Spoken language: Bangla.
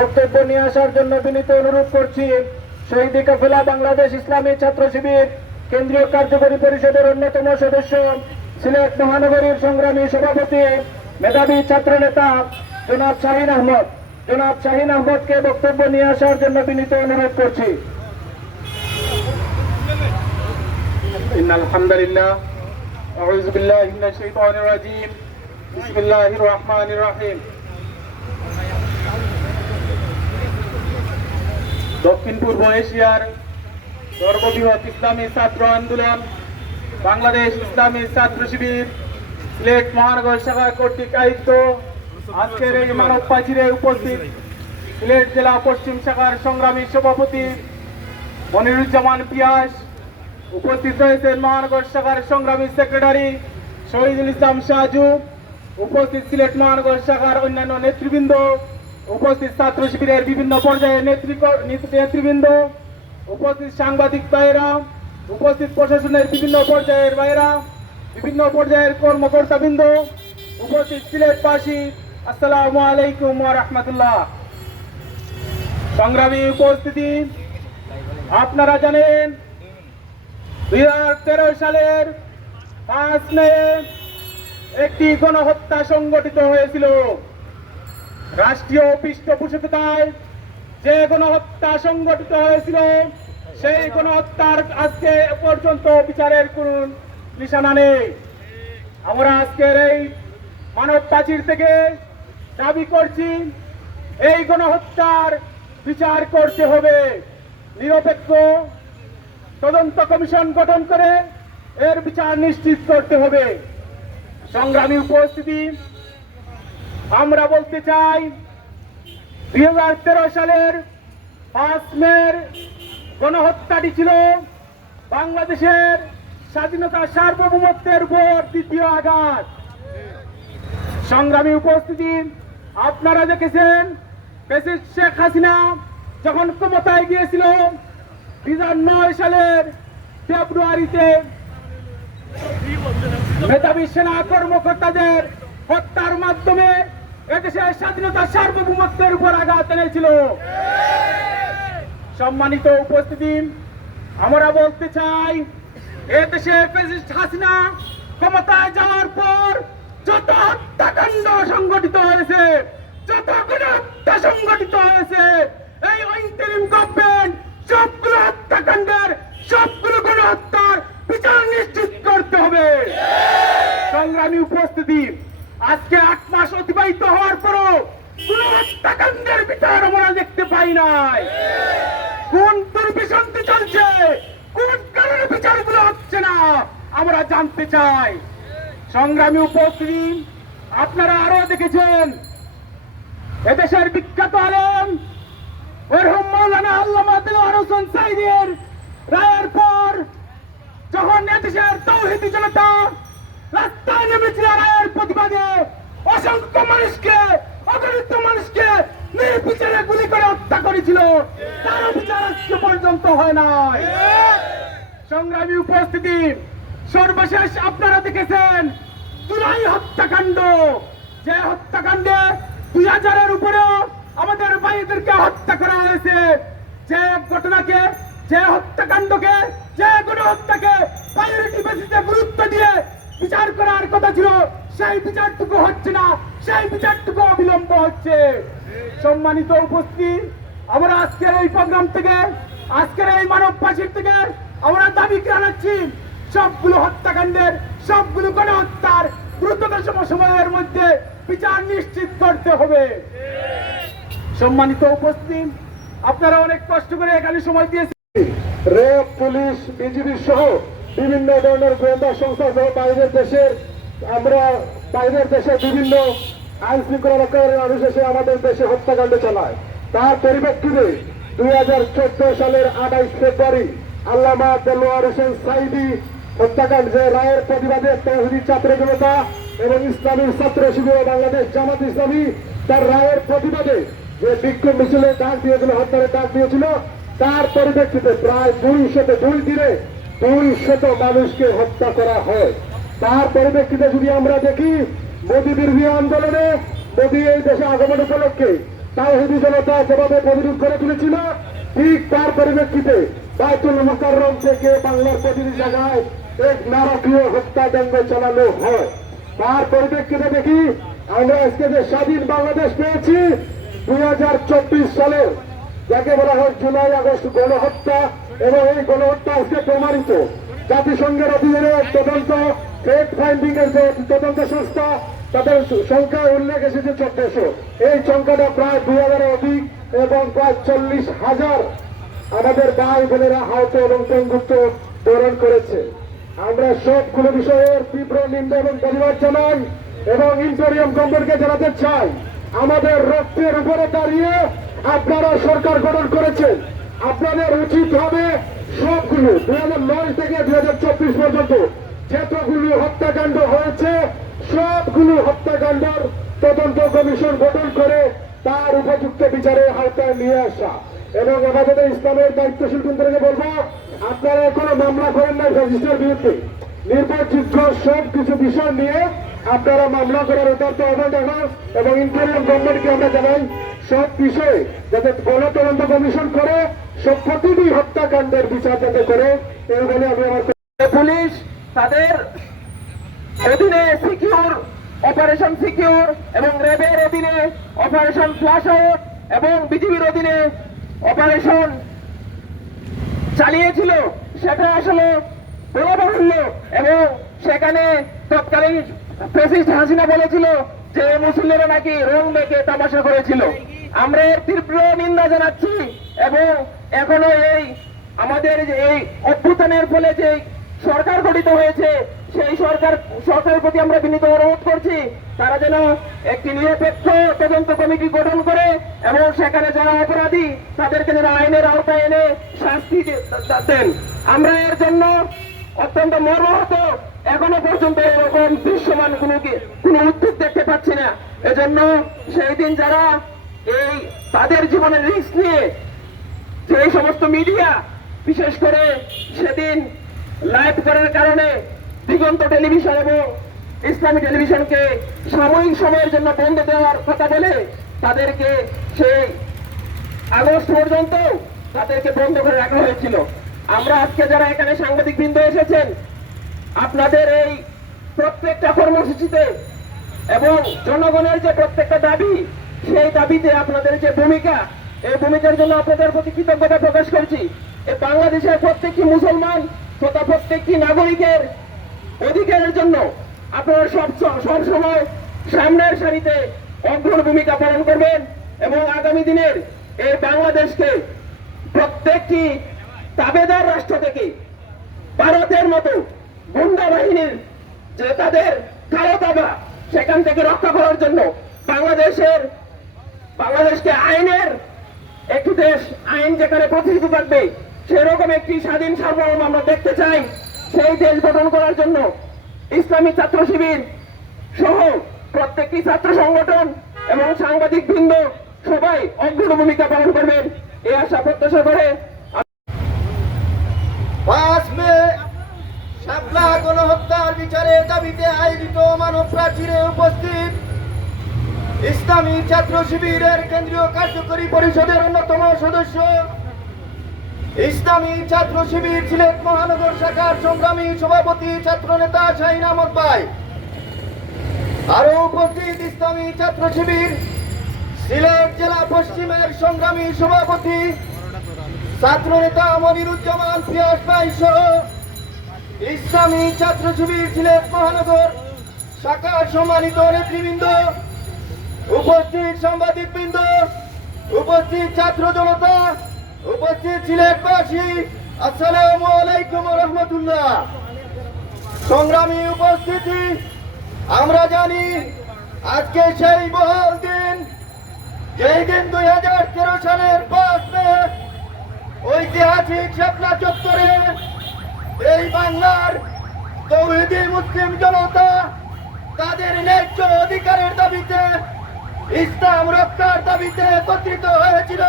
বক্তব্য নিয়ে আসার জন্য বিনীত অনুরোধ করছি শহীদ কাফেলা বাংলাদেশ ইসলামী ছাত্র শিবির কেন্দ্রীয় কার্যকরী পরিষদের অন্যতম সদস্য সিলেট মহানগরীর সংগ্রামী সভাপতি মেধাবী ছাত্র নেতা জনাব শাহিন আহমদ জনাব শাহিন আহমদকে বক্তব্য নিয়ে আসার জন্য বিনীত অনুরোধ করছি إن الحمد لله أعوذ بالله من الشيطان الرجيم بسم الله الرحمن الرحيم দক্ষিণ পূর্ব এশিয়ার সর্ববৃহৎ ইসলামী ছাত্র আন্দোলন, বাংলাদেশ ইসলামী ছাত্র শিবির, সিলেট মহানগর শাখা কর্তৃক আয়োজিত আজকের এই মানব পাচিরে উপস্থিত সিলেট জেলা পশ্চিম শাখার সংগ্রামী সভাপতি মনিরুজ্জামান পিয়াস। উপস্থিত রয়েছেন মহানগর শাখার সংগ্রামী সেক্রেটারি শহীদুল ইসলাম সাজু উপস্থিত সিলেট মহানগর শাখার অন্যান্য নেতৃবৃন্দ। উপস্থিত ছাত্র শিবিরের বিভিন্ন পর্যায়ের নেতৃক- নেতৃবৃন্দ, উপস্থিত সাংবাদিক ভাইয়েরা, উপস্থিত প্রশাসনের বিভিন্ন পর্যায়ের ভাইয়েরা, বিভিন্ন পর্যায়ের কর্মকর্তাবৃন্দ, উপস্থিত সিলেটবাসী আসসালামু আলাইকুম রাহমাতুল্লাহ। সংগ্রামী উপস্থিতি, আপনারা জানেন, দুই হাজার তেরো সালের পাঁচ মে একটি গণহত্যা সংগঠিত হয়েছিল। রাষ্ট্রীয় পৃষ্ঠপোষকতায় যে গণহত্যা সংগঠিত হয়েছিল, সেই গণহত্যার আজকে পর্যন্ত বিচারের কোন নিশানা নেই। আমরা আজকের এই মানব প্রাচীর থেকে দাবি করছি, এই গণহত্যার বিচার করতে হবে। নিরপেক্ষ তদন্ত কমিশন গঠন করে এর বিচার নিশ্চিত করতে হবে। সংগ্রামী উপস্থিতি আমরা বলতে চাই, দুই হাজার তেরো সালের পাঁচ মের গণহত্যাটি ছিল বাংলাদেশের স্বাধীনতা সার্বভৌমত্বের উপর দ্বিতীয় আঘাত। সংগ্রামী উপস্থিতি, আপনারা দেখেছেন, প্রেসিডেন্ট শেখ হাসিনা যখন ক্ষমতায় গিয়েছিল, দুই হাজার নয় সালের ফেব্রুয়ারিতে মেধাবী সেনা কর্মকর্তাদের হত্যার মাধ্যমে এদেশের স্বাধীনতা সার্বভৌমত্বের উপর আঘাত এনেছিল। সম্মানিত উপস্থিতি, আমরা বলতে চাই, এদেশে প্রেসিডেন্ট হাসিনা ক্ষমতায় যাওয়ার পর যত হত্যাকাণ্ড সংগঠিত হয়েছে, যত হত্যা সংগঠিত হয়েছে জানতে চাই। সংগ্রামী উপস্থিতি আপনারা আরও দেখেছেন? এদেশের বিখ্যাত আলম মরহুম মৌলানা আল্লামা দিলওয়ার হোসেন সাইদের রায়ের পর যখন এদেশের তৌহিদি জনতা রাস্তায় নেমেছিল রায়ের প্রতিবাদে অসংখ্য মানুষকে মানুষকে নির্বিচারে গুলি করে হত্যা করেছিল। তার বিচার আজকে পর্যন্ত হয় নাই। সংগ্রামী উপস্থিতি সর্বশেষ আপনারা দেখেছেন জুলাই হত্যাকাণ্ড। যে হত্যাকাণ্ডে দুই হাজারের উপরেও আমাদের ভাইদেরকে হত্যা করা হয়েছে। যে ঘটনাকে, যে হত্যাকাণ্ডকে, যে গণহত্যাকে প্রায়োরিটি বেসিসে গুরুত্ব দিয়ে বিচার করার কথা ছিল, সেই বিচারটুকু হচ্ছে না, সেই বিচারটুকু অবিলম্ব হচ্ছে। সম্মানিত উপস্থিত, আমরা আজকের এই প্রোগ্রাম থেকে, আজকের এই মানব পাশির থেকে আমরা দাবি জানাচ্ছি সবগুলো হত্যাকাণ্ডের, সবগুলো গণহত্যার দ্রুততম সময়ের মধ্যে বিচার নিশ্চিত করতে হবে। সম্মানিত উপস্থিতি, আপনারা অনেক কষ্ট করে এখানে সময় দিয়েছেন। র্যাব, পুলিশ, বিজিবি সহ বিভিন্ন ধরনের গোয়েন্দা সংস্থা বাইরের দেশের, আমরা বাইরের দেশের বিভিন্ন আইন শৃঙ্খলা রক্ষাকারী এসে আমাদের দেশে হত্যাকাণ্ড চালায়। তার পরিপ্রেক্ষিতে দুই হাজার চোদ্দ সালের আঠাইশ ফেব্রুয়ারি আল্লামা দেলোয়ার হোসেন সাইদি হত্যাকাণ্ড যে রায়ের প্রতিবাদে তৌহিদি ছাত্র জনতা এবং ইসলামী ছাত্র শিবির বাংলাদেশ জামাত ইসলামী তার রায়ের প্রতিবাদে যে বিক্ষোভ মিছিলে ডাক দিয়েছিল, হত্যার ডাক দিয়েছিল, তার পরিপ্রেক্ষিতে প্রায় দুই শত দুই দিনে দুই শত মানুষকে হত্যা করা হয়। তার পরিপ্রেক্ষিতে যদি আমরা দেখি, মোদী বিরোধী আন্দোলনে, মোদী এই দেশে আগমন উপলক্ষে তাহিদি জনতা যেভাবে প্রতিরোধ করে তুলেছিল, ঠিক তার পরিপ্রেক্ষিতে বাইতুল মোকাররম থেকে বাংলার প্রতিটি জায়গায় এক নারকীয় হত্যাকাণ্ড চালানো হয়। তার পরিপ্রেক্ষিতে দেখি, আমরা আজকে যে স্বাধীন বাংলাদেশ পেয়েছি, দুই সালে, যাকে বলা হয় জুলাই আগস্ট গণহত্যা, এবং এই গণহত্যা আজকে প্রমাণিত। জাতিসংঘের অধীনে তদন্ত, ফেক ফাইন্ডিং এর যে তদন্ত সংস্থা, তাদের সংখ্যা উল্লেখ এসেছে চোদ্দশো। এই সংখ্যাটা প্রায় দুই হাজারের অধিক এবং প্রায় চল্লিশ হাজার আমাদের ভাই বোনেরা আহত এবং পঙ্গুত্ব বরণ করেছে। আমরা সবগুলো বিষয়ের তীব্র নিন্দা এবং পরিবার জানাই এবং ইন্টোরিয়াম গভর্নমেন্টকে জানাতে চাই। আমাদের রক্তের উপরে দাঁড়িয়ে আপনারা সরকার গঠন করেছেন। আপনাদের উচিত হবে সবগুলো, দুই হাজার নয় থেকে দুই হাজার চব্বিশ পর্যন্ত যতগুলো হত্যাকাণ্ড হয়েছে, সবগুলো হত্যাকাণ্ডের তদন্ত কমিশন গঠন করে তার উপযুক্ত বিচারে আওতায় নিয়ে আসা। এবং আমাদের ইসলামের দায়িত্বশীল কেন্দ্রকে বলব আপনারা এখনও মামলা করেন না রেজিস্টার বিরুদ্ধে। নির্ভরযোগ্য সব কিছু বিষয় নিয়ে আপনারা মামলা করার আহ্বান জানান এবং ইন্টারিয়াম গভর্নমেন্টকে আমরা জানাই, সব বিষয়ে যাতে গণতদন্ত কমিশন করে, সব প্রতিটি হত্যাকাণ্ডের বিচার যাতে করে, এই আমি আমার পুলিশ তাদের অধীনে সিকিউর অপারেশন সিকিউর এবং র্যাবের অধীনে অপারেশন ফ্লাশ আউট এবং বিজিবির অধীনে অপারেশন চালিয়েছিল, সেটা আসলে বলবাহুল্য এবং সেখানে তৎকালীন প্রেসিডেন্ট হাসিনা বলেছিল যে মুসলিমরা নাকি রং মেখে তামাশা করেছিল। আমরা এর তীব্র নিন্দা জানাচ্ছি এবং এখনও এই আমাদের এই অভ্যুত্থানের ফলে যে সরকার গঠিত হয়েছে, সেই সরকার, সরকারের প্রতি আমরা বিনীত অনুরোধ করছি তারা যেন একটি নিরপেক্ষ তদন্ত কমিটি গঠন করে এবং সেখানে যারা অপরাধী, তাদেরকে যেন আইনের আওতায় এনে শাস্তি দেন। আমরা এর জন্য অত্যন্ত মর্মাহত এখনও পর্যন্ত এরকম দৃশ্যমান কোনো কোনো উদ্যোগ দেখতে পাচ্ছি না। এজন্য সেই দিন যারা এই তাদের জীবনের রিস্ক নিয়ে যে সমস্ত মিডিয়া, বিশেষ করে সেদিন লাইভ করার কারণে দিগন্ত টেলিভিশন এবং ইসলামী টেলিভিশনকে সাময়িক সময়ের জন্য বন্ধ দেওয়ার কথা বলে তাদেরকে সেই আগস্ট পর্যন্ত তাদেরকে বন্ধ করে রাখা হয়েছিল। আমরা আজকে যারা এখানে সাংবাদিক বৃন্দ এসেছেন, আপনাদের এই প্রত্যেকটা কর্মসূচিতে এবং জনগণের যে প্রত্যেকটা দাবি, সেই দাবিতে আপনাদের যে ভূমিকা, এই ভূমিকার জন্য আপনাদের প্রতি কৃতজ্ঞতা প্রকাশ করছি। এই বাংলাদেশের প্রত্যেকটি মুসলমান তথা প্রত্যেকটি নাগরিকের অধিকারের জন্য আপনারা সব সব সময় সামনের সারিতে অগ্রণ ভূমিকা পালন করবেন এবং আগামী দিনের এই বাংলাদেশকে প্রত্যেকটি তাবেদার রাষ্ট্র থেকে ভারতের মতো গুন্ডা বাহিনীর যে তাদের কালো তাবা সেখান থেকে রক্ষা করার জন্য বাংলাদেশের, বাংলাদেশকে আইনের একটি দেশ, আইন যেখানে প্রতিষ্ঠিত থাকবে, সেরকম একটি স্বাধীন সার্বভৌম আমরা দেখতে চাই, সেই দেশ গঠন করার জন্য ইসলামী ছাত্র শিবির সহ প্রত্যেকটি ছাত্র সংগঠন এবং সাংবাদিক বৃন্দ সবাই অগ্রণ ভূমিকা পালন করবেন। এই আশা প্রত্যাশা করে পাঁচ শাপলা দাবিতে আয়োজিত মানব প্রাচীরে উপস্থিত ইসলামী ছাত্র শিবিরের কেন্দ্রীয় কার্যকরী পরিষদের অন্যতম সদস্য ইসলামী ছাত্র শিবির সিলেট মহানগর শাখার সংগ্রামী সভাপতি ছাত্র নেতা শাহিন আহমদ ভাই। আরও উপস্থিত ইসলামী ছাত্র শিবির সিলেট জেলা পশ্চিমের সংগ্রামী সভাপতি ছাত্র নেতা মনিরুজ্জামান পিয়াস ভাই সহ ইসলামী ছাত্র শিবির সিলেট মহানগর শাখার সম্মানিত নেতৃবৃন্দ, উপস্থিত সাংবাদিকবৃন্দ, উপস্থিত ছাত্র জনতা উপস্থিত সিলেটবাসী আসসালামু আলাইকুম রহমতুল্লাহ। সংগ্রামী উপস্থিতি, আমরা জানি আজকে সেই বহল দিন, যেই দিন দুই হাজার তেরো সালের পাঁচ মে, ঐতিহাসিক শাপলা চত্বরে এই বাংলার তৌহিদি মুসলিম জনতা তাদের ন্যায্য অধিকারের দাবিতে, ইসলাম রক্ষার দাবিতে একত্রিত হয়েছিল।